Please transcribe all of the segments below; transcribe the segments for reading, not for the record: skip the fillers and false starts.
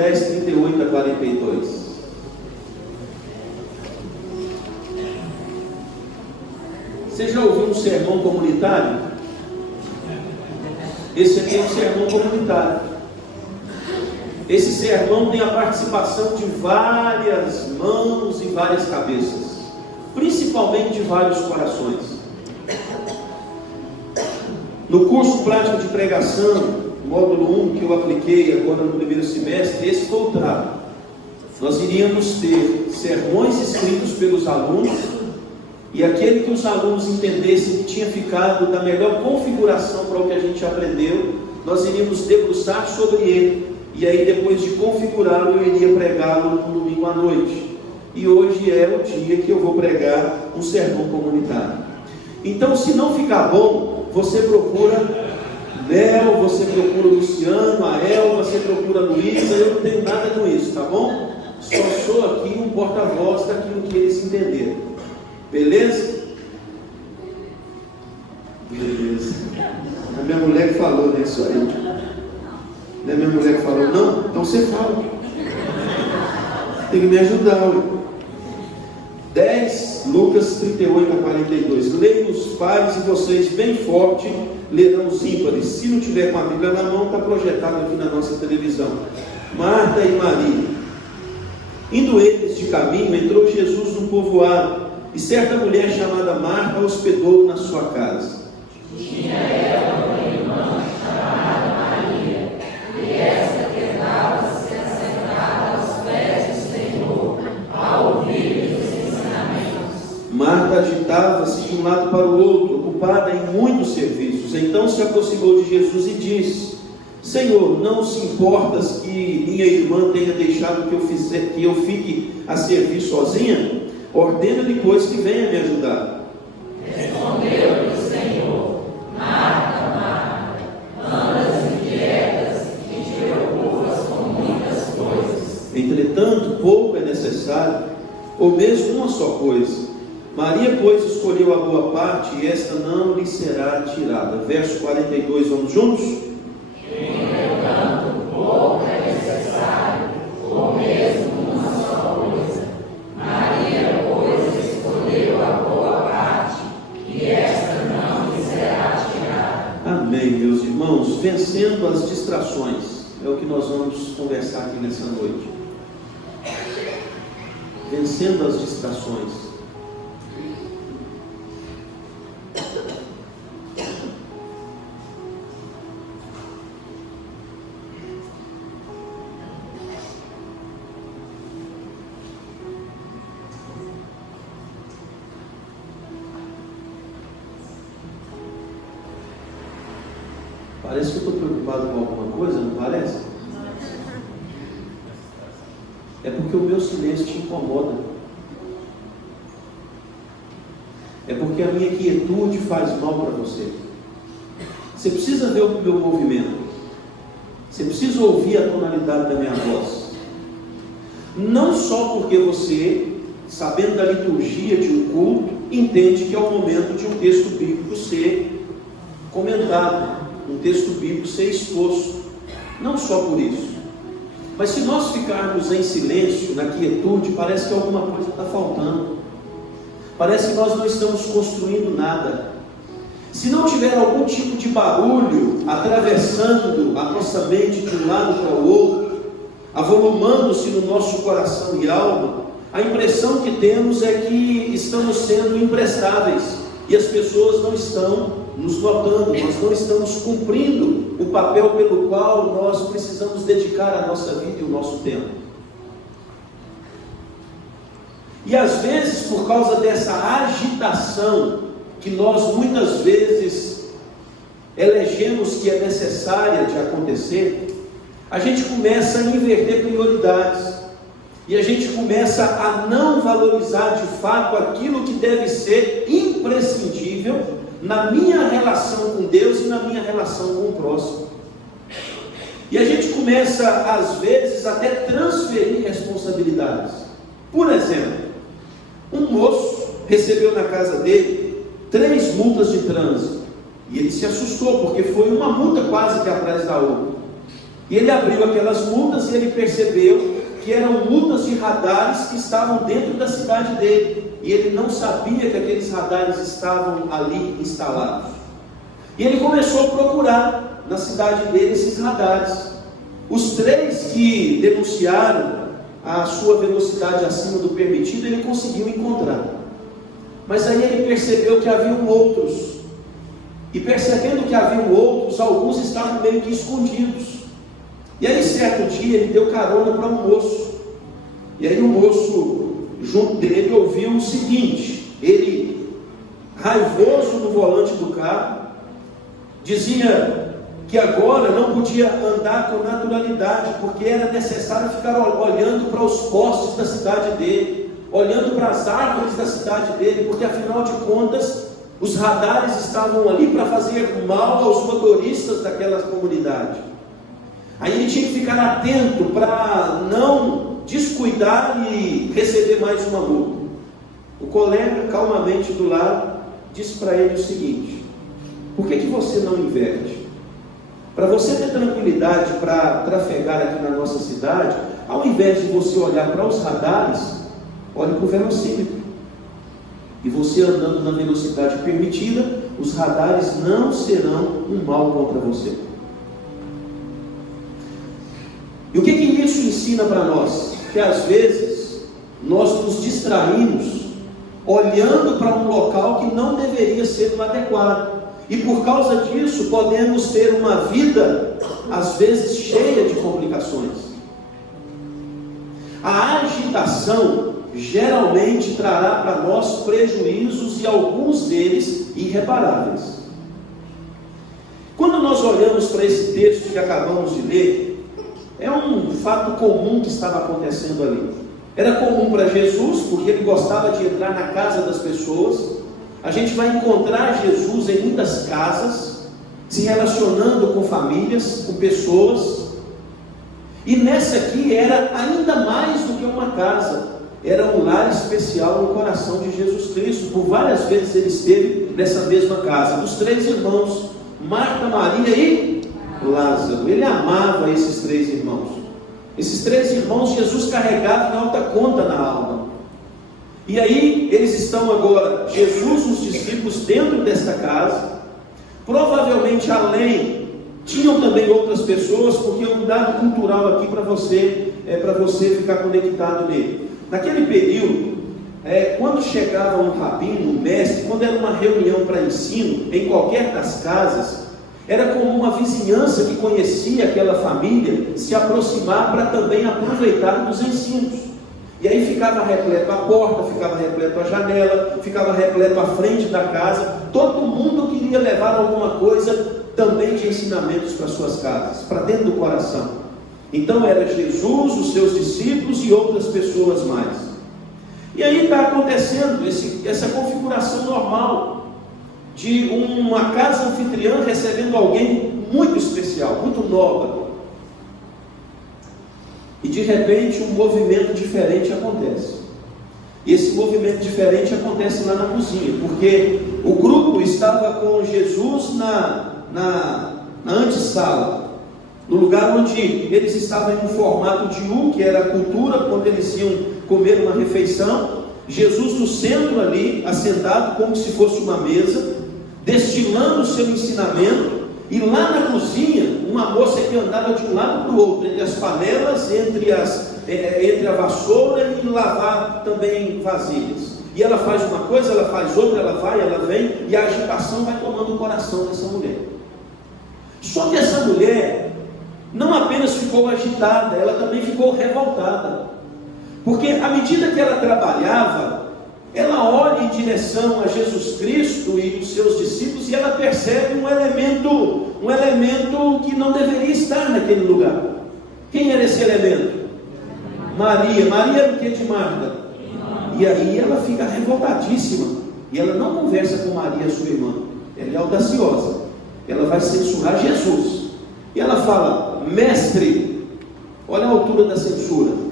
10, 38 a 42. Você já ouviu um sermão comunitário? Esse aqui é um sermão comunitário. Esse sermão tem a participação de várias mãos e várias cabeças, principalmente de vários corações. No curso prático de pregação, módulo 1, que eu apliquei agora no primeiro semestre, esse foi o trato. Nós iríamos ter sermões escritos pelos alunos, e aquele que os alunos entendessem que tinha ficado da melhor configuração para o que a gente aprendeu, nós iríamos debruçar sobre ele, e aí depois de configurá-lo, eu iria pregá-lo no domingo à noite. E hoje é o dia que eu vou pregar um sermão comunitário. Então, se não ficar bom, você procura Léo, você procura o Luciano, a Elma, você procura a Luísa. Eu não tenho nada com isso, tá bom? Só sou aqui um porta-voz daquilo que eles entenderam. Beleza? Beleza. A minha mulher que falou nisso aí. Não é minha mulher que falou, não? Então você fala. Tem que me ajudar, ué. 10, Lucas 38 a 42. Leiam os pares e vocês bem forte lerão os ímpares. Se não tiver com a Bíblia na mão, está projetado aqui na nossa televisão. Marta e Maria. Indo eles de caminho, entrou Jesus num povoado, e certa mulher chamada Marta hospedou-o na sua casa. Tinha ela uma irmã chamada Maria, e esta quedava-se assentada aos pés do Senhor, a ouvir os ensinamentos. Marta agitava-se de um lado para o outro, ocupada em muitos serviços. Então se aproximou de Jesus e disse: Senhor, não se importas que minha irmã tenha deixado que eu fique a servir sozinha? Ordena-lhe, pois, que venha me ajudar. Respondeu-lhe o Senhor: Marta, Marta, andas inquietas e te preocupas com muitas coisas. Entretanto, pouco é necessário, ou mesmo uma só coisa. Maria, pois, escolheu a boa parte, e esta não lhe será tirada. Verso 42, vamos juntos? Entretanto, pouco é necessário, ou mesmo uma só coisa. Maria, pois, escolheu a boa parte, e esta não lhe será tirada. Amém, meus irmãos. Vencendo as distrações, é o que nós vamos conversar aqui nessa noite. Vencendo as distrações. Parece que eu estou preocupado com alguma coisa, não parece? É porque o meu silêncio te incomoda. É porque a minha quietude faz mal para você. Você precisa ver o meu movimento. Você precisa ouvir a tonalidade da minha voz. Não só porque você, sabendo da liturgia de um culto, entende que é o momento de um texto bíblico ser comentado, um texto bíblico ser exposto. Não só por isso. Mas se nós ficarmos em silêncio, na quietude, parece que alguma coisa está faltando. Parece que nós não estamos construindo nada. Se não tiver algum tipo de barulho atravessando a nossa mente de um lado para o outro, avolumando-se no nosso coração e alma, a impressão que temos é que estamos sendo imprestáveis e as pessoas não estão nos notando, nós não estamos cumprindo o papel pelo qual nós precisamos dedicar a nossa vida e o nosso tempo. E às vezes, por causa dessa agitação que nós muitas vezes elegemos que é necessária de acontecer, a gente começa a inverter prioridades e a gente começa a não valorizar de fato aquilo que deve ser imprescindível na minha relação com Deus e na minha relação com o próximo. E a gente começa às vezes até transferir responsabilidades. Por exemplo, um moço recebeu na casa dele 3 multas de trânsito, e ele se assustou, porque foi uma multa quase que atrás da outra. E ele abriu aquelas mudas e ele percebeu que eram mudas de radares que estavam dentro da cidade dele. E ele não sabia que aqueles radares estavam ali instalados. E ele começou a procurar na cidade dele esses radares. Os 3 que denunciaram a sua velocidade acima do permitido, ele conseguiu encontrar. Mas aí ele percebeu que haviam outros. E percebendo que haviam outros, alguns estavam meio que escondidos. E aí certo dia ele deu carona para um moço. E aí o moço, junto dele, ouviu o seguinte: ele, raivoso no volante do carro, dizia que agora não podia andar com naturalidade, porque era necessário ficar olhando para os postes da cidade dele, olhando para as árvores da cidade dele, porque afinal de contas os radares estavam ali para fazer mal aos motoristas daquela comunidade. Aí ele tinha que ficar atento para não descuidar e receber mais uma multa. O colega, calmamente do lado, disse para ele o seguinte: por que você não inverte? Para você ter tranquilidade para trafegar aqui na nossa cidade, ao invés de você olhar para os radares, olhe para o velocímetro. E você andando na velocidade permitida, os radares não serão um mal contra você. E o que isso ensina para nós? Que às vezes nós nos distraímos olhando para um local que não deveria ser o adequado. E por causa disso podemos ter uma vida às vezes cheia de complicações. A agitação geralmente trará para nós prejuízos, e alguns deles irreparáveis. Quando nós olhamos para esse texto que acabamos de ler, é um fato comum que estava acontecendo ali. Era comum para Jesus, porque ele gostava de entrar na casa das pessoas. A gente vai encontrar Jesus em muitas casas, se relacionando com famílias, com pessoas. E nessa aqui era ainda mais do que uma casa, era um lar especial no coração de Jesus Cristo. Por várias vezes ele esteve nessa mesma casa, dos 3 irmãos, Marta, Maria e Lázaro. Ele amava esses 3 irmãos. Esses 3 irmãos Jesus carregava em alta conta na alma. E aí eles estão agora, Jesus e os discípulos, dentro desta casa. Provavelmente além tinham também outras pessoas, porque um dado cultural aqui para você ficar conectado nele. Naquele período, quando chegava um rabino, um mestre, quando era uma reunião para ensino em qualquer das casas, era comum uma vizinhança que conhecia aquela família se aproximar para também aproveitar dos ensinos. E aí ficava repleto a porta, ficava repleto a janela, ficava repleto a frente da casa. Todo mundo queria levar alguma coisa também de ensinamentos para suas casas, para dentro do coração. Então era Jesus, os seus discípulos e outras pessoas mais. E aí está acontecendo essa configuração normal de uma casa anfitriã recebendo alguém muito especial, muito nobre. E de repente um movimento diferente acontece. E esse movimento diferente acontece lá na cozinha, porque o grupo estava com Jesus na antessala, no lugar onde eles estavam em um formato de U, que era a cultura, quando eles iam comer uma refeição. Jesus no centro ali, assentado como se fosse uma mesa, destilando o seu ensinamento. E lá na cozinha, uma moça que andava de um lado para o outro, entre as panelas, entre a vassoura e lavar também vasilhas. E ela faz uma coisa, ela faz outra, ela vai, ela vem, e a agitação vai tomando o coração dessa mulher. Só que essa mulher não apenas ficou agitada, ela também ficou revoltada. Porque à medida que ela trabalhava, ela olha em direção a Jesus Cristo e os seus discípulos e ela percebe um elemento que não deveria estar naquele lugar. Quem era esse elemento? Maria. Maria era o que de Marta? E aí ela fica revoltadíssima. E ela não conversa com Maria, sua irmã. Ela é audaciosa. Ela vai censurar Jesus. E ela fala: mestre, olha a altura da censura.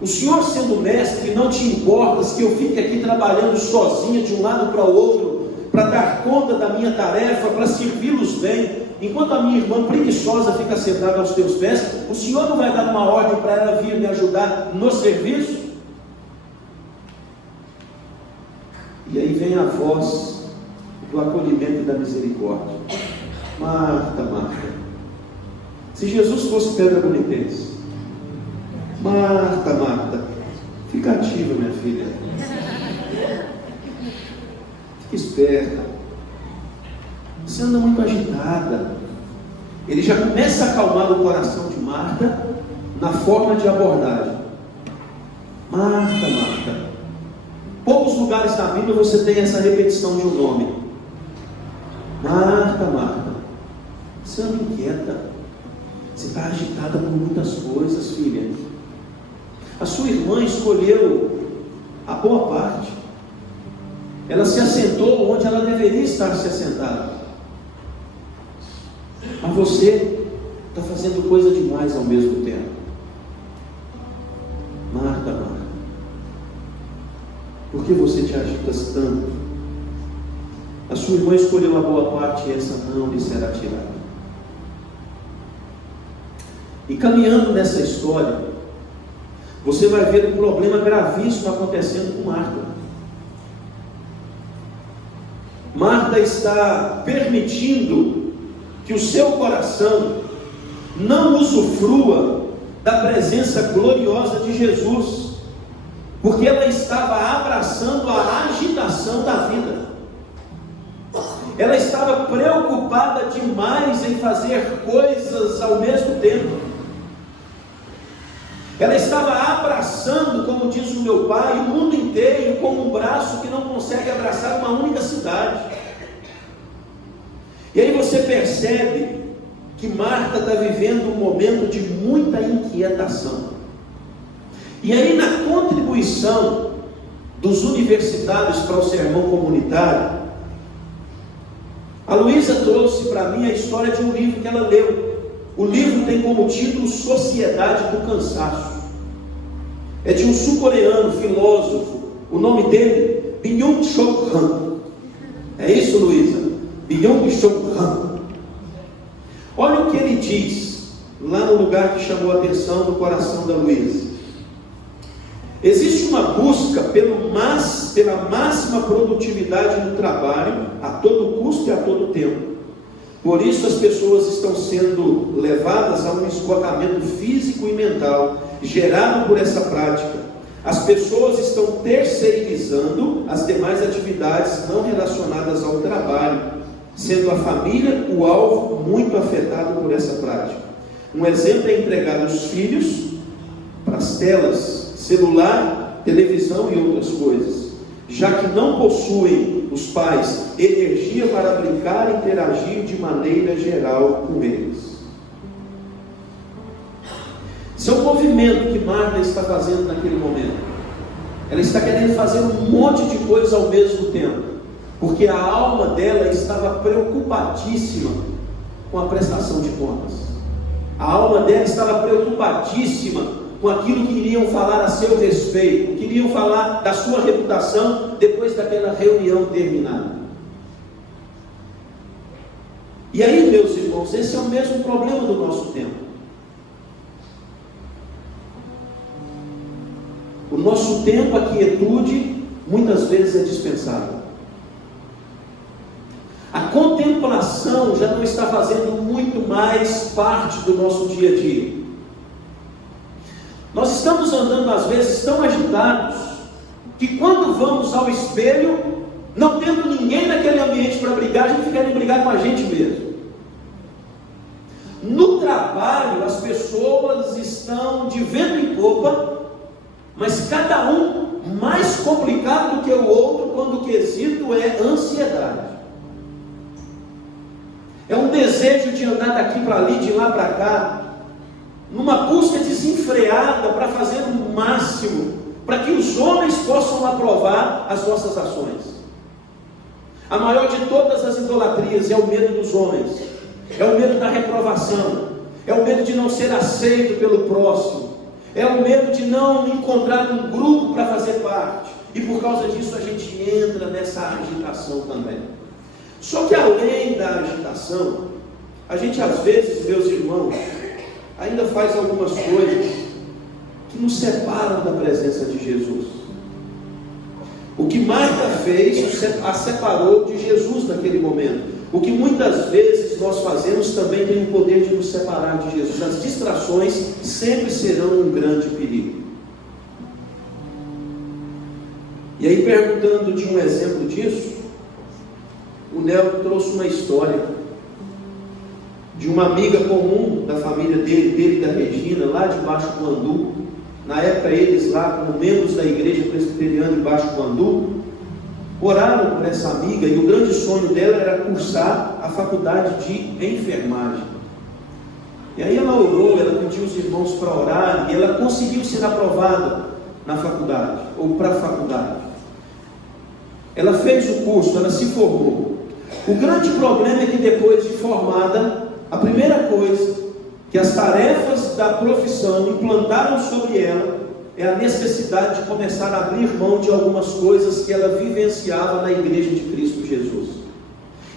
O senhor sendo mestre, não te importas que eu fique aqui trabalhando sozinha de um lado para o outro, para dar conta da minha tarefa, para servi-los bem? enquanto a minha irmã preguiçosa fica sentada aos teus pés, o Senhor não vai dar uma ordem para ela vir me ajudar no serviço? E aí vem a voz do acolhimento e da misericórdia. Marta, Marta, se Jesus fosse pedra bonitense, Marta, Marta, fica ativa, minha filha, fica esperta, você anda muito agitada. Ele já começa a acalmar o coração de Marta na forma de abordagem. Marta, Marta. Poucos lugares na Bíblia você tem essa repetição de um nome. Marta, Marta, você anda inquieta, você está agitada por muitas coisas, filha. A sua irmã escolheu a boa parte. Ela se assentou onde ela deveria estar se assentada. Mas você está fazendo coisa demais ao mesmo tempo. Marta, Marta, por que você te agitas tanto? A sua irmã escolheu a boa parte e essa não lhe será tirada. E caminhando nessa história, você vai ver um problema gravíssimo acontecendo com Marta. Marta está permitindo que o seu coração não usufrua da presença gloriosa de Jesus, porque ela estava abraçando a agitação da vida. Ela estava preocupada demais em fazer coisas ao mesmo tempo. Ela estava abraçando, como diz o meu pai, o mundo inteiro como um braço que não consegue abraçar uma única cidade. E aí você percebe que Marta está vivendo um momento de muita inquietação. E aí, na contribuição dos universitários para o sermão comunitário, a Luísa trouxe para mim a história de um livro que ela leu. O livro tem como título Sociedade do Cansaço. É de um sul-coreano, filósofo. O nome dele, Byung-Chul Han. É isso, Luísa? Byung-Chul Han. Olha o que ele diz lá no lugar que chamou a atenção do coração da Luísa. Existe uma busca pela máxima produtividade no trabalho, a todo custo e a todo tempo. Por isso as pessoas estão sendo levadas a um esgotamento físico e mental, gerado por essa prática. As pessoas estão terceirizando as demais atividades não relacionadas ao trabalho, sendo a família o alvo muito afetado por essa prática. Um exemplo é entregar os filhos para as telas, celular, televisão e outras coisas, já que não possuem os pais energia para brincar e interagir de maneira geral com eles. Esse é o movimento que Marta está fazendo naquele momento. Ela está querendo fazer um monte de coisas ao mesmo tempo, porque a alma dela estava preocupadíssima com a prestação de contas. A alma dela estava preocupadíssima com aquilo que iriam falar a seu respeito, que iriam falar da sua reputação depois daquela reunião terminada. E aí, meus irmãos, esse é o mesmo problema do nosso tempo. O nosso tempo, a quietude, muitas vezes é dispensável. A contemplação já não está fazendo muito mais parte do nosso dia a dia. Nós estamos andando às vezes tão agitados, que quando vamos ao espelho, não tendo ninguém naquele ambiente para brigar, a gente quer brigar com a gente mesmo. No trabalho, as pessoas estão de vento em popa, mas cada um mais complicado do que o outro, quando o quesito é ansiedade. É um desejo de andar daqui para ali, de lá para cá, numa busca desenfreada para fazer o máximo, para que os homens possam aprovar as nossas ações. A maior de todas as idolatrias é o medo dos homens, é o medo da reprovação, é o medo de não ser aceito pelo próximo, é o medo de não encontrar um grupo para fazer parte, e por causa disso a gente entra nessa agitação também. Só que além da agitação, A gente às vezes, meus irmãos, ainda faz algumas coisas que nos separam da presença de Jesus. O que Marta fez a separou de Jesus naquele momento. O que muitas vezes nós fazemos também tem o poder de nos separar de Jesus. As distrações sempre serão um grande perigo. E aí, perguntando de um exemplo disso, o Nélio trouxe uma história de uma amiga comum da família dele e da Regina, lá de Baixo Guandu. Na época, eles lá, como membros da igreja presbiteriana de Baixo Guandu, oraram por essa amiga, e o grande sonho dela era cursar a faculdade de enfermagem. E aí ela orou, ela pediu os irmãos para orar, e ela conseguiu ser aprovada na faculdade, ou para a faculdade. Ela fez o curso, ela se formou. O grande problema é que depois de formada, a primeira coisa que as tarefas da profissão implantaram sobre ela é a necessidade de começar a abrir mão de algumas coisas que ela vivenciava na igreja de Cristo Jesus.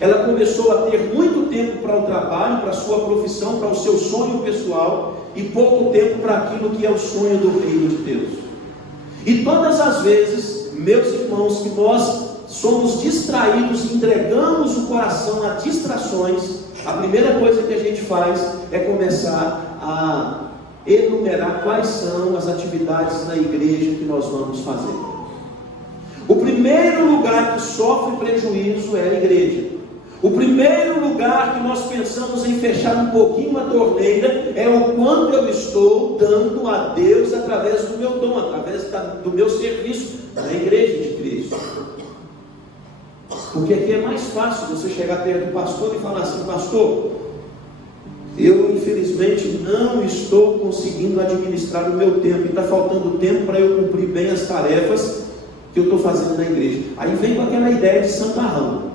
Ela começou a ter muito tempo para o trabalho, para a sua profissão, para o seu sonho pessoal, e pouco tempo para aquilo que é o sonho do reino de Deus. E todas as vezes, meus irmãos, que nós somos distraídos, entregamos o coração a distrações, a primeira coisa que a gente faz é começar a enumerar quais são as atividades na igreja que nós vamos fazer. O primeiro lugar que sofre prejuízo é a igreja. O primeiro lugar que nós pensamos em fechar um pouquinho a torneira é o quanto eu estou dando a Deus através do meu dom, através do meu serviço na igreja de Cristo. Porque aqui é mais fácil você chegar perto do pastor e falar assim: pastor, eu infelizmente não estou conseguindo administrar o meu tempo, e está faltando tempo para eu cumprir bem as tarefas que eu estou fazendo na igreja. Aí vem com aquela ideia de santarrão.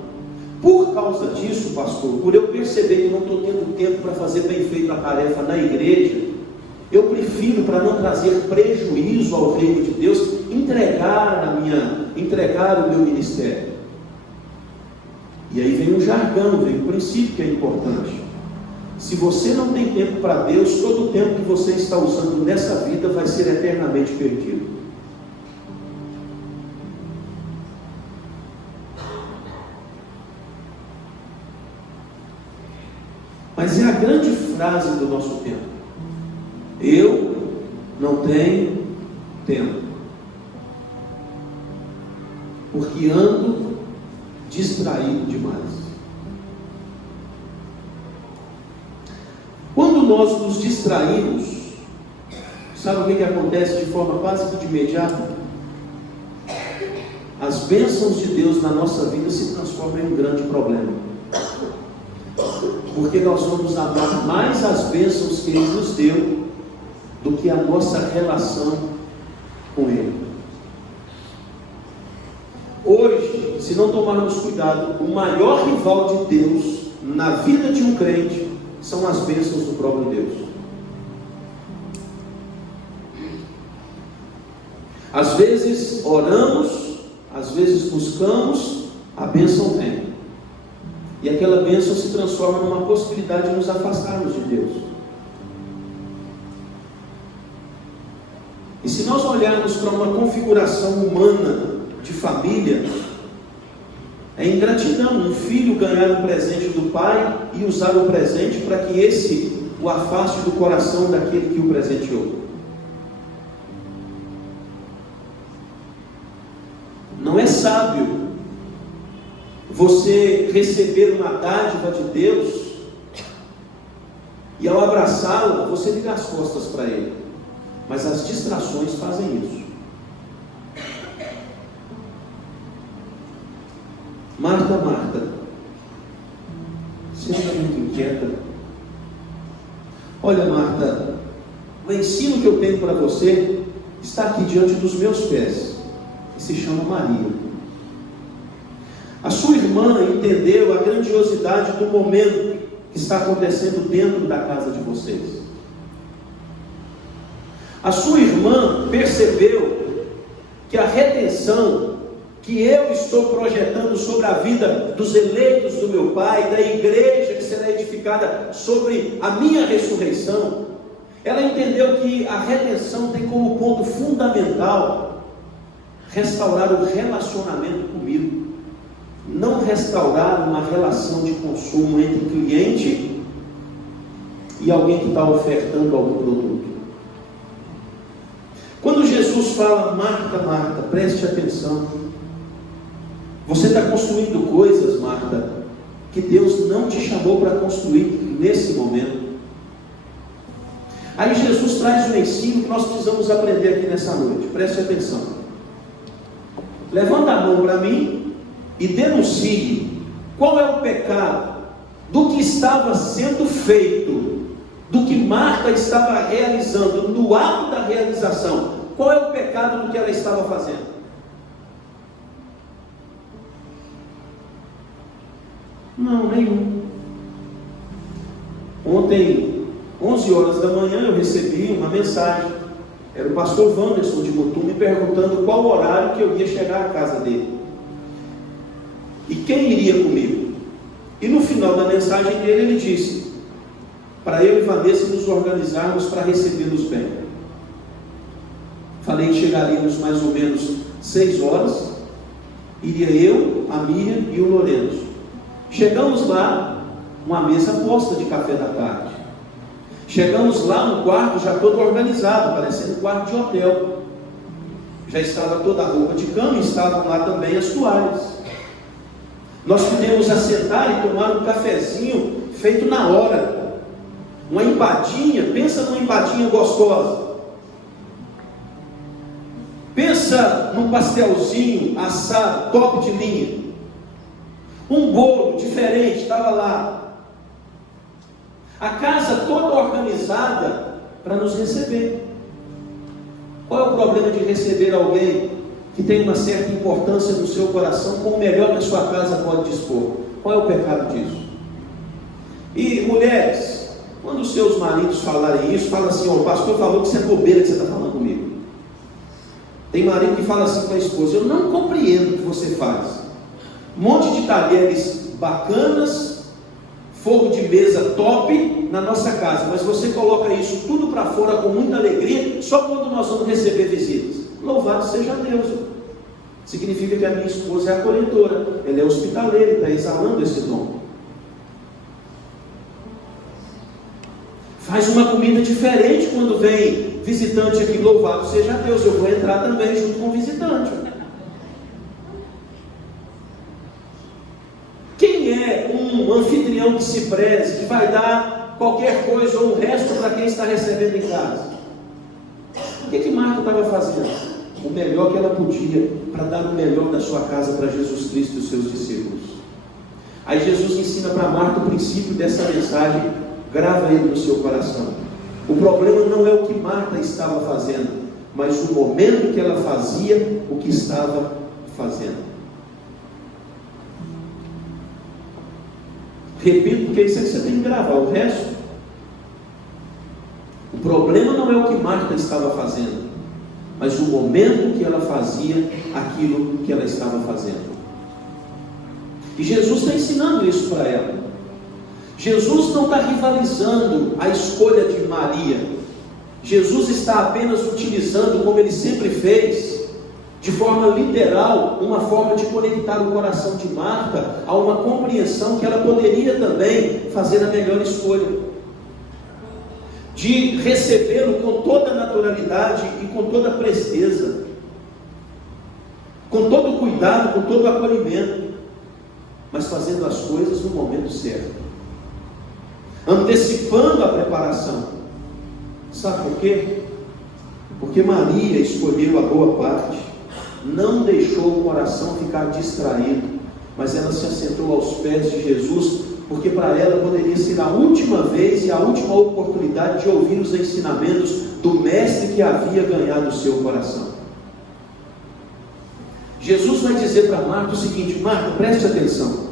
Por causa disso, pastor, por eu perceber que não estou tendo tempo para fazer bem feito a tarefa na igreja, eu prefiro, para não trazer prejuízo ao reino de Deus, entregar o meu ministério. E aí vem um jargão, vem um princípio que é importante. Se você não tem tempo para Deus, todo o tempo que você está usando nessa vida vai ser eternamente perdido. Mas é a grande frase do nosso tempo: eu não tenho tempo, porque ando distraído demais. Quando nós nos distraímos, sabe o que acontece de forma quase que de imediato? As bênçãos de Deus na nossa vida se transformam em um grande problema, porque nós vamos amar mais as bênçãos que Ele nos deu do que a nossa relação com Ele. Hoje, se não tomarmos cuidado, o maior rival de Deus na vida de um crente são as bênçãos do próprio Deus. Às vezes oramos, às vezes buscamos, a bênção vem, e aquela bênção se transforma numa possibilidade de nos afastarmos de Deus. E se nós olharmos para uma configuração humana de família, é ingratidão um filho ganhar um presente do pai e usar o presente para que esse o afaste do coração daquele que o presenteou. Não é sábio você receber uma dádiva de Deus e ao abraçá-la você liga as costas para Ele, mas as distrações fazem isso. Marta, você está muito inquieta. Olha, Marta, o ensino que eu tenho para você está aqui diante dos meus pés, e se chama Maria. A sua irmã entendeu a grandiosidade do momento que está acontecendo dentro da casa de vocês. A sua irmã percebeu que a redenção que eu estou projetando sobre a vida dos eleitos do meu Pai, da igreja que será edificada sobre a minha ressurreição. Ela entendeu que a redenção tem como ponto fundamental restaurar o relacionamento comigo, não restaurar uma relação de consumo entre cliente e alguém que está ofertando algum produto. Quando Jesus fala, Marta, Marta, preste atenção, você está construindo coisas, Marta, que Deus não te chamou para construir nesse momento. Aí Jesus traz um ensino que nós precisamos aprender aqui nessa noite. Preste atenção. Levanta a mão para mim e denuncie qual é o pecado do que estava sendo feito, do que Marta estava realizando, no ato da realização. Qual é o pecado do que ela estava fazendo? Não, nenhum. Ontem, 11 horas da manhã, eu recebi uma mensagem. Era o pastor Wanderson de Mutum me perguntando qual horário que eu ia chegar à casa dele e quem iria comigo. E no final da mensagem dele ele disse para eu e Vanessa nos organizarmos para recebê-los bem. Falei que chegaríamos mais ou menos 6 horas. Iria eu, a Miriam e o Lourenço. Chegamos lá, uma mesa posta de café da tarde. Chegamos lá no quarto já todo organizado, parecendo um quarto de hotel. Já estava toda a roupa de cama e estavam lá também as toalhas. Nós pudemos assentar e tomar um cafezinho feito na hora. Uma empadinha, pensa numa empadinha gostosa. Pensa num pastelzinho assado, top de linha. Um bolo diferente, estava lá. A casa toda organizada para nos receber. Qual é o problema de receber alguém que tem uma certa importância no seu coração com o melhor que a sua casa pode dispor? Qual é o pecado disso? E mulheres, quando os seus maridos falarem isso, fala assim, o pastor falou que isso é bobeira que você está falando comigo. Tem marido que fala assim com a esposa, eu não compreendo o que você faz. Um monte de talheres bacanas, fogo de mesa top na nossa casa, mas você coloca isso tudo para fora com muita alegria, só quando nós vamos receber visitas. Louvado seja Deus. Significa que a minha esposa é acolhedora, ela é hospitaleira, está exalando esse dom. Faz uma comida diferente quando vem visitante aqui, louvado seja Deus, eu vou entrar também junto com o visitante. Quem é um anfitrião que se preze, que vai dar qualquer coisa ou o resto para quem está recebendo em casa? O que Marta estava fazendo? O melhor que ela podia para dar o melhor da sua casa para Jesus Cristo e os seus discípulos. Aí Jesus ensina para Marta o princípio dessa mensagem, grava ele no seu coração. O problema não é o que Marta estava fazendo, mas o momento que ela fazia o que estava fazendo. Repito, porque isso é que você tem que gravar. O resto, o problema não é o que Marta estava fazendo, mas o momento que ela fazia aquilo que ela estava fazendo. E Jesus está ensinando isso para ela. Jesus não está rivalizando a escolha de Maria. Jesus está apenas utilizando, como ele sempre fez, de forma literal, uma forma de conectar o coração de Marta a uma compreensão que ela poderia também fazer a melhor escolha, de recebê-lo com toda a naturalidade e com toda a presteza, com todo o cuidado, com todo o acolhimento, mas fazendo as coisas no momento certo, antecipando a preparação. Sabe por quê? Porque Maria escolheu a boa parte, não deixou o coração ficar distraído, mas ela se assentou aos pés de Jesus, porque para ela poderia ser a última vez e a última oportunidade de ouvir os ensinamentos do mestre que havia ganhado o seu coração. Jesus vai dizer para Marta o seguinte: Marta, preste atenção.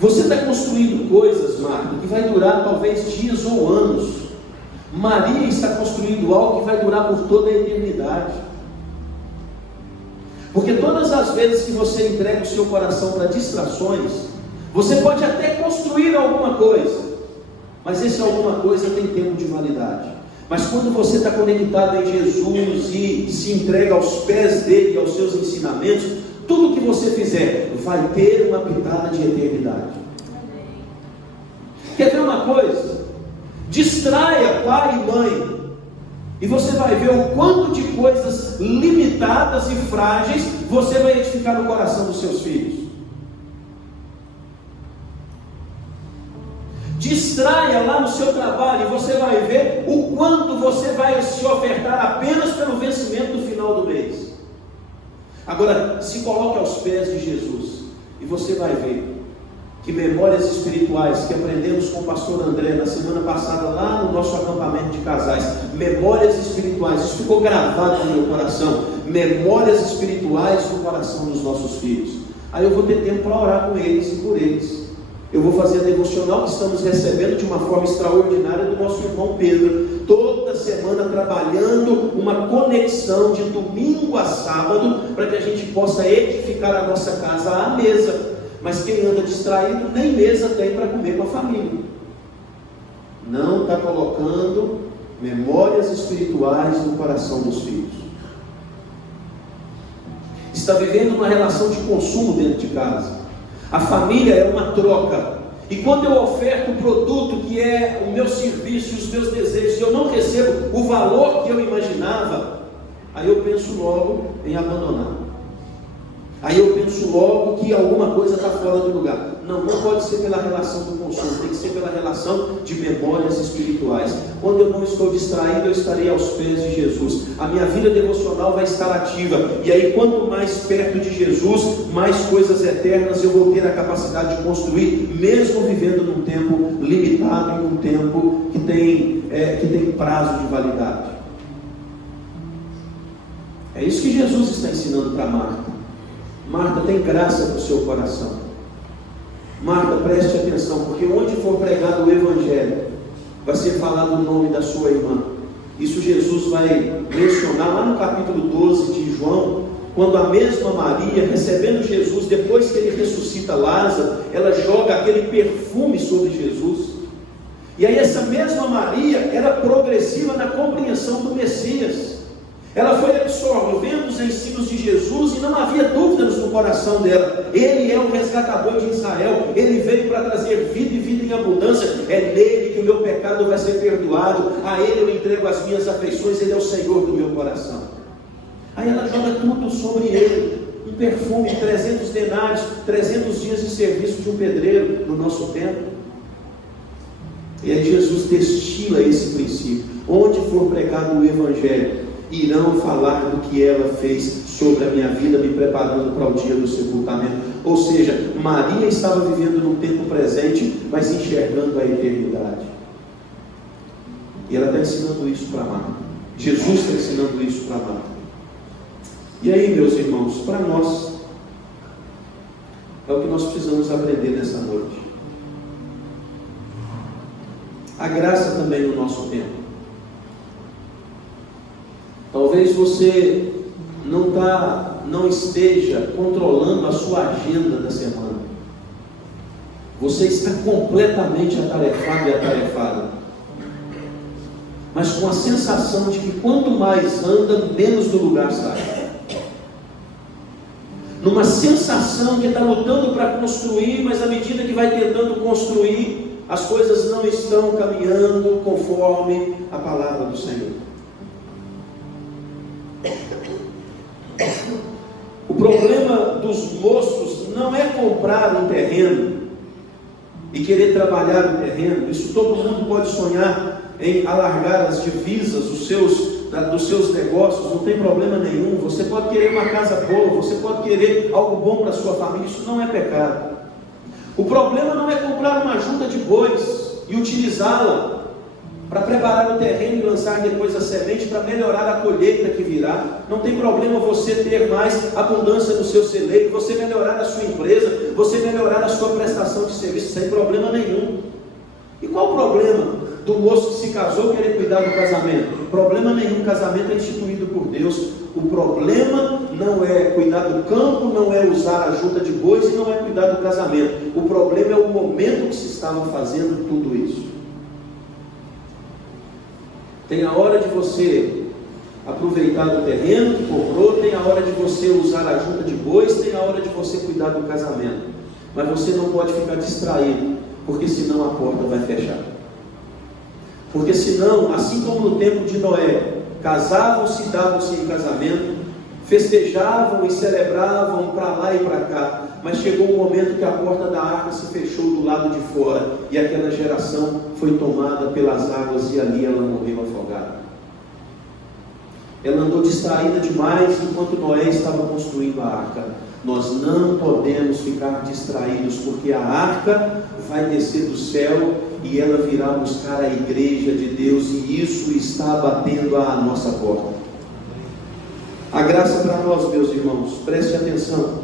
Você está construindo coisas, Marta, que vai durar talvez dias ou anos. Maria está construindo algo que vai durar por toda a eternidade. Porque todas as vezes que você entrega o seu coração para distrações, Você pode até construir alguma coisa, mas esse alguma coisa tem tempo de validade. Mas quando você está conectado em Jesus e se entrega aos pés dele e aos seus ensinamentos, tudo que você fizer vai ter uma pitada de eternidade. Quer ver uma coisa? Distraia pai e mãe, e você vai ver o quanto de coisas limitadas e frágeis você vai edificar no coração dos seus filhos. Distraia lá no seu trabalho, e você vai ver o quanto você vai se ofertar apenas pelo vencimento do final do mês. Agora, se coloque aos pés de Jesus, e você vai ver que memórias espirituais que aprendemos com o pastor André na semana passada, lá no nosso acampamento de casais, memórias espirituais, isso ficou gravado no meu coração, memórias espirituais no coração dos nossos filhos. Aí eu vou ter tempo para orar com eles e por eles. Eu vou fazer a devocional que estamos recebendo de uma forma extraordinária do nosso irmão Pedro, toda semana trabalhando uma conexão de domingo a sábado, para que a gente possa edificar a nossa casa à mesa. Mas quem anda distraído, nem mesa tem para comer com a família. Não está colocando memórias espirituais no coração dos filhos. Está vivendo uma relação de consumo dentro de casa. A família é uma troca. E quando eu oferto o produto que é o meu serviço, os meus desejos, e eu não recebo o valor que eu imaginava, aí eu penso logo em abandonar. Aí eu penso logo que alguma coisa está fora do lugar. Não pode ser pela relação do consumo, tem que ser pela relação de memórias espirituais. Quando eu não estou distraído, eu estarei aos pés de Jesus. A minha vida devocional vai estar ativa. E aí, quanto mais perto de Jesus, mais coisas eternas eu vou ter a capacidade de construir, mesmo vivendo num tempo limitado, em um tempo que tem prazo de validade. É isso que Jesus está ensinando para Marta. Marta, tem graça para o seu coração. Marta, preste atenção, porque onde for pregado o Evangelho, vai ser falado o nome da sua irmã. Isso Jesus vai mencionar lá no capítulo 12 de João, quando a mesma Maria, recebendo Jesus, depois que ele ressuscita Lázaro, ela joga aquele perfume sobre Jesus. E aí essa mesma Maria era progressiva na compreensão do Messias. Ela foi absorvendo os ensinos de Jesus e não havia dúvidas no coração dela. Ele é o resgatador de Israel. Ele veio para trazer vida e vida em abundância. É nele que o meu pecado vai ser perdoado. A ele eu entrego as minhas afeições. Ele é o Senhor do meu coração. Aí ela joga tudo sobre ele. Um perfume, 300 denários, 300 dias de serviço de um pedreiro no nosso tempo. E aí Jesus destila esse princípio. Onde for pregado o Evangelho, irão falar do que ela fez sobre a minha vida, me preparando para o dia do sepultamento. Ou seja, Maria estava vivendo no tempo presente, mas enxergando a eternidade. E ela está ensinando isso para Marta. Jesus está ensinando isso para Marta. E aí, meus irmãos, para nós, é o que nós precisamos aprender nessa noite. A graça também no nosso tempo. Talvez você não esteja controlando a sua agenda da semana. Você está completamente atarefado e atarefada, mas com a sensação de que quanto mais anda, menos do lugar sai. Numa sensação que está lutando para construir, mas à medida que vai tentando construir, as coisas não estão caminhando conforme a palavra do Senhor. O problema dos moços não é comprar um terreno e querer trabalhar no terreno. Isso todo mundo pode sonhar em alargar as divisas dos seus negócios, não tem problema nenhum. Você pode querer uma casa boa, você pode querer algo bom para a sua família, isso não é pecado. O problema não é comprar uma junta de bois e utilizá-la para preparar o terreno e lançar depois a semente para melhorar a colheita que virá. Não tem problema você ter mais abundância no seu celeiro, você melhorar a sua empresa, você melhorar a sua prestação de serviço, sem problema nenhum. E qual o problema do moço que se casou querer cuidar do casamento. Problema nenhum, casamento é instituído por Deus. O problema não é cuidar do campo, não é usar a junta de bois e não é cuidar do casamento. O problema é o momento que se estava fazendo tudo isso. Tem a hora de você aproveitar do terreno que comprou, tem a hora de você usar a junta de bois, tem a hora de você cuidar do casamento. Mas você não pode ficar distraído, porque senão a porta vai fechar. Porque senão, assim como no tempo de Noé, casavam-se e davam-se em casamento, festejavam e celebravam para lá e para cá, mas chegou um momento que a porta da arca se fechou do lado de fora, e aquela geração foi tomada pelas águas, e ali ela morreu afogada. Ela andou distraída demais enquanto Noé estava construindo a arca. Nós não podemos ficar distraídos, porque a arca vai descer do céu e ela virá buscar a igreja de Deus, e isso está batendo à nossa porta. A graça para nós, meus irmãos, preste atenção.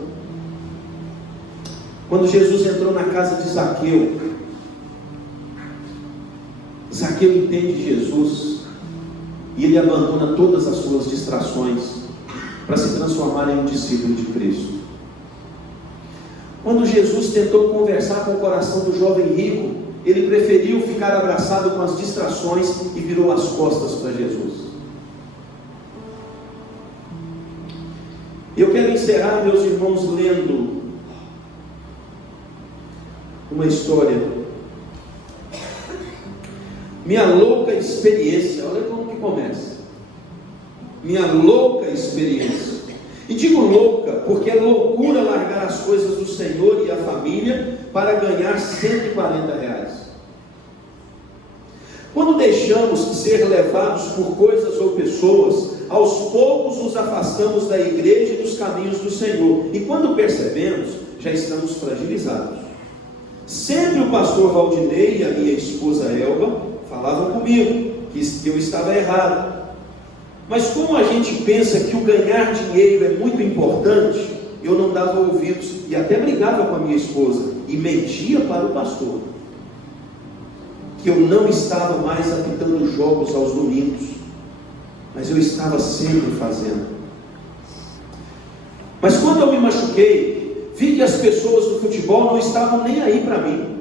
Quando Jesus entrou na casa de Zaqueu, Zaqueu entende Jesus e ele abandona todas as suas distrações para se transformar em um discípulo de Cristo. Quando Jesus tentou conversar com o coração do jovem rico, ele preferiu ficar abraçado com as distrações e virou as costas para Jesus. Eu quero encerrar, meus irmãos, lendo uma história. Minha louca experiência. Olha como que começa. Minha louca experiência. E digo louca, porque é loucura largar as coisas do Senhor e a família para ganhar R$140. Quando deixamos ser levados por coisas ou pessoas, aos poucos nos afastamos da igreja e dos caminhos do Senhor. E quando percebemos, já estamos fragilizados. Sempre o pastor Valdinei e a minha esposa Elba falavam comigo que eu estava errado. Mas como a gente pensa que o ganhar dinheiro é muito importante, eu não dava ouvidos e até brigava com a minha esposa e mentia para o pastor que eu não estava mais apitando jogos aos domingos, mas eu estava sempre fazendo. Mas quando eu me machuquei, vi que as pessoas do futebol não estavam nem aí para mim,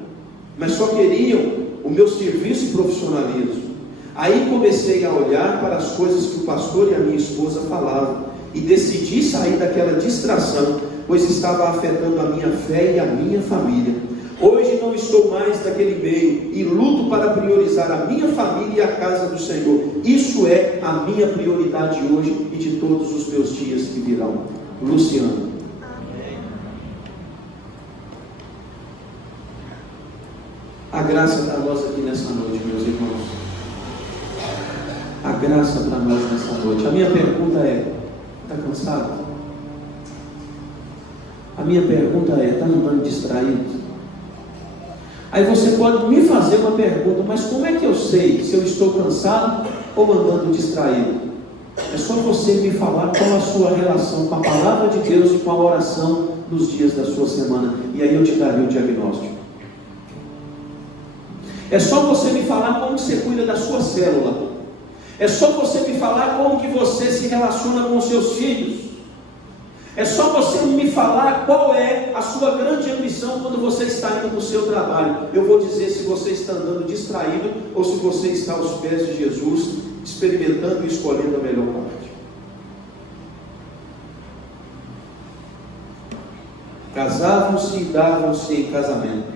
mas só queriam o meu serviço e profissionalismo. Aí comecei a olhar para as coisas que o pastor e a minha esposa falavam e decidi sair daquela distração, pois estava afetando a minha fé e a minha família. Hoje não estou mais naquele meio e luto para priorizar a minha família e a casa do Senhor. Isso é a minha prioridade hoje e de todos os meus dias que virão. Luciano. A graça para nós aqui nessa noite, meus irmãos. A graça para nós nessa noite. A minha pergunta é: está cansado? A minha pergunta é: está andando distraído? Aí você pode me fazer uma pergunta: mas como é que eu sei se eu estou cansado ou andando distraído? É só você me falar qual a sua relação com a palavra de Deus e com a oração nos dias da sua semana, e aí eu te darei o diagnóstico. É só você me falar como você cuida da sua célula. É só você me falar como que você se relaciona com os seus filhos. É só você me falar qual é a sua grande ambição quando você está indo para o seu trabalho. Eu vou dizer se você está andando distraído ou se você está aos pés de Jesus, experimentando e escolhendo a melhor parte. Casavam-se e davam-se em casamento.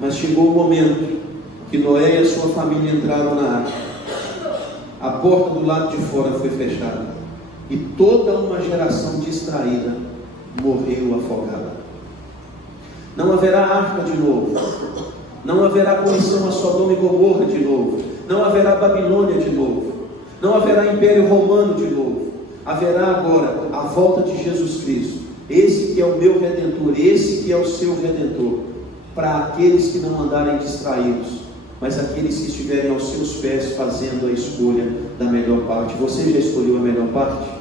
Mas chegou o momento que Noé e a sua família entraram na arca. A porta do lado de fora foi fechada e toda uma geração distraída morreu afogada. Não haverá arca de novo, não haverá punição a Sodoma e Gomorra de novo, não haverá Babilônia de novo, não haverá Império Romano de novo. Haverá agora a volta de Jesus Cristo, esse que é o meu Redentor, esse que é o seu Redentor, para aqueles que não andarem distraídos, mas aqueles que estiverem aos seus pés fazendo a escolha da melhor parte. Você já escolheu a melhor parte?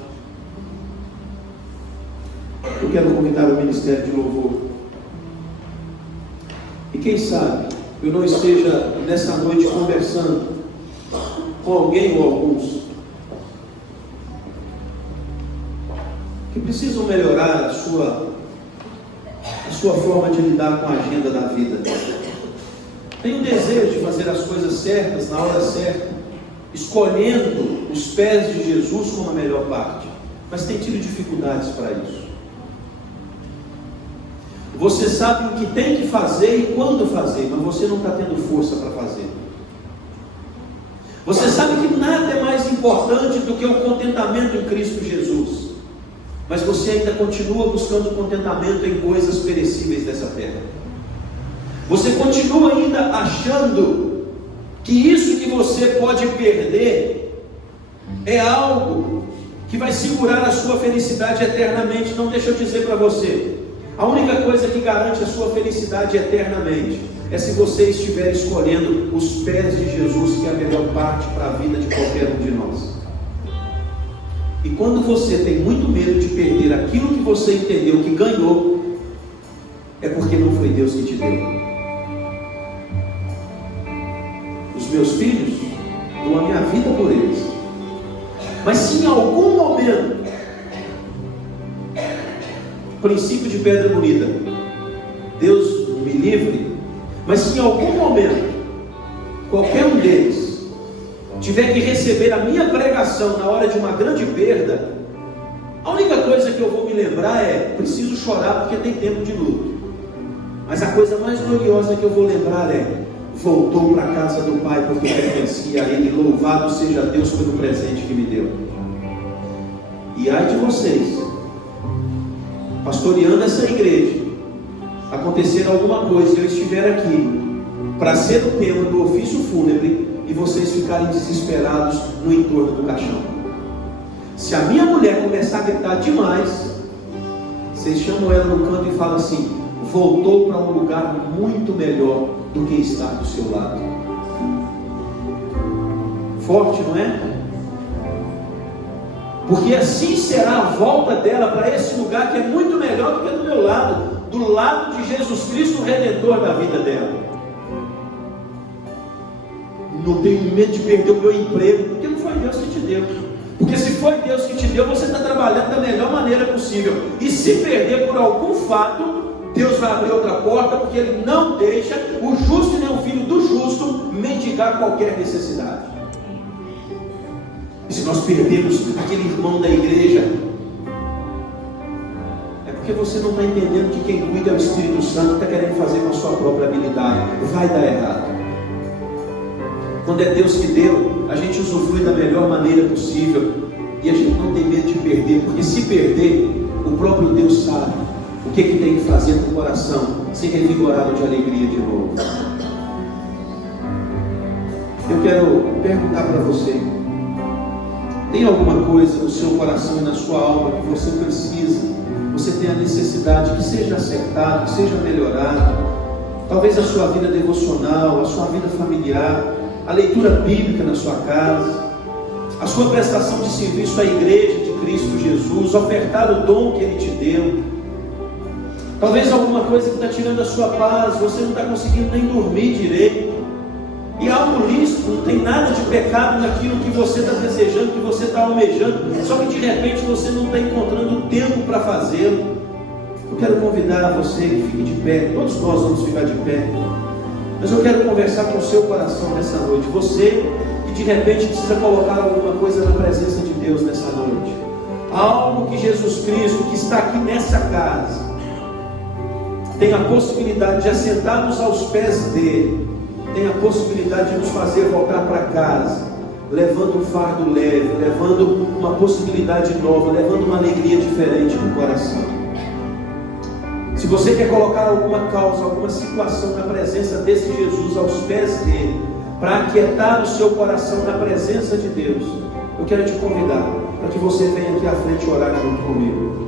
Eu quero convidar o Ministério de Louvor. E quem sabe, eu não esteja nessa noite conversando com alguém ou alguns que precisam melhorar a sua forma de lidar com a agenda da vida. Tem o desejo de fazer as coisas certas na hora certa, escolhendo os pés de Jesus como a melhor parte, mas tem tido dificuldades para isso. Você sabe o que tem que fazer e quando fazer, mas você não está tendo força para fazer. Você sabe que nada é mais importante do que o contentamento em Cristo Jesus, mas você ainda continua buscando contentamento em coisas perecíveis dessa terra. Você continua ainda achando que isso que você pode perder é algo que vai segurar a sua felicidade eternamente. Não, deixa eu dizer para você, a única coisa que garante a sua felicidade eternamente é se você estiver escolhendo os pés de Jesus, que é a melhor parte para a vida de qualquer um de nós. E quando você tem muito medo de perder aquilo que você entendeu que ganhou, é porque não foi Deus que te deu. Os meus filhos, dou a minha vida por eles. Mas se em algum momento, princípio de pedra bonita, Deus me livre, mas se em algum momento, qualquer um deles tiver que receber a minha pregação na hora de uma grande perda, a única coisa que eu vou me lembrar é: preciso chorar porque tem tempo de luto. Mas a coisa mais gloriosa que eu vou lembrar é: voltou para a casa do Pai porque pertencia a Ele, louvado seja Deus pelo presente que me deu. E ai de vocês, pastoreando essa igreja, acontecer alguma coisa e eu estiver aqui para ser o tema do ofício fúnebre e vocês ficarem desesperados no entorno do caixão. Se a minha mulher começar a gritar demais, vocês chamam ela no canto e falam assim: voltou para um lugar muito melhor do que estar do seu lado. Forte, não é? Porque assim será a volta dela para esse lugar que é muito melhor do que do meu lado, do lado de Jesus Cristo, o Redentor da vida dela. Não tenho medo de perder o meu emprego, porque não foi Deus que te deu. Porque se foi Deus que te deu, você está trabalhando da melhor maneira possível. E se perder por algum fato, Deus vai abrir outra porta, porque Ele não deixa o justo e nem o filho do justo mendigar qualquer necessidade. E se nós perdemos aquele irmão da igreja, é porque você não está entendendo que quem cuida é o Espírito Santo, está querendo fazer com a sua própria habilidade. Vai dar errado. Quando é Deus que deu, a gente usufrui da melhor maneira possível, e a gente não tem medo de perder, porque se perder, o próprio Deus sabe o que tem que fazer para o coração ser revigorado de alegria de novo. Eu quero perguntar para você: tem alguma coisa no seu coração e na sua alma que você precisa, você tem a necessidade que seja acertado, que seja melhorado? Talvez a sua vida devocional, a sua vida familiar, a leitura bíblica na sua casa, a sua prestação de serviço à igreja de Cristo Jesus, ofertar o dom que Ele te deu. Talvez alguma coisa que está tirando a sua paz, você não está conseguindo nem dormir direito. E algo lícito, não tem nada de pecado naquilo que você está desejando, que você está almejando, só que de repente você não está encontrando tempo para fazê-lo. Eu quero convidar você que fique de pé, todos nós vamos ficar de pé, mas eu quero conversar com o seu coração nessa noite. Você que de repente precisa colocar alguma coisa na presença de Deus nessa noite, algo que Jesus Cristo, que está aqui nessa casa, tem a possibilidade de assentar-nos aos pés dele, tem a possibilidade de nos fazer voltar para casa, levando um fardo leve, levando uma possibilidade nova, levando uma alegria diferente no coração. Se você quer colocar alguma causa, alguma situação na presença desse Jesus, aos pés dele, para aquietar o seu coração na presença de Deus, eu quero te convidar para que você venha aqui à frente orar junto comigo.